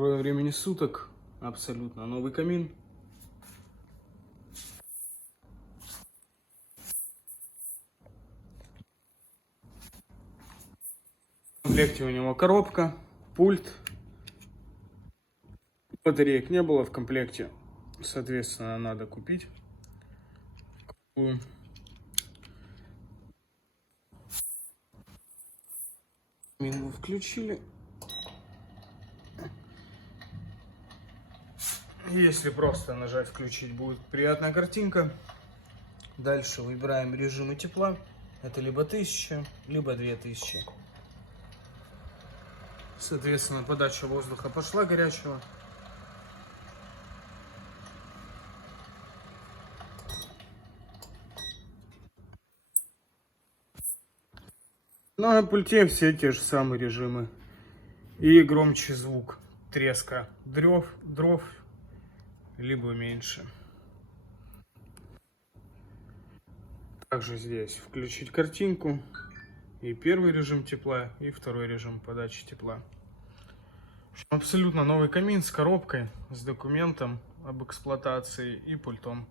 Порой времени суток, абсолютно новый камин. В комплекте у него коробка, пульт. Батареек не было в комплекте, соответственно, надо купить. Камин включили. Если просто нажать включить, будет приятная картинка. Дальше выбираем режимы тепла. Это либо 1000, либо 2000. Соответственно, подача воздуха пошла горячего. На пульте все те же самые режимы. И громче звук треска дров, либо меньше. Также здесь включить картинку. И первый режим тепла, и второй режим подачи тепла. Абсолютно новый камин с коробкой, с документом об эксплуатации и пультом.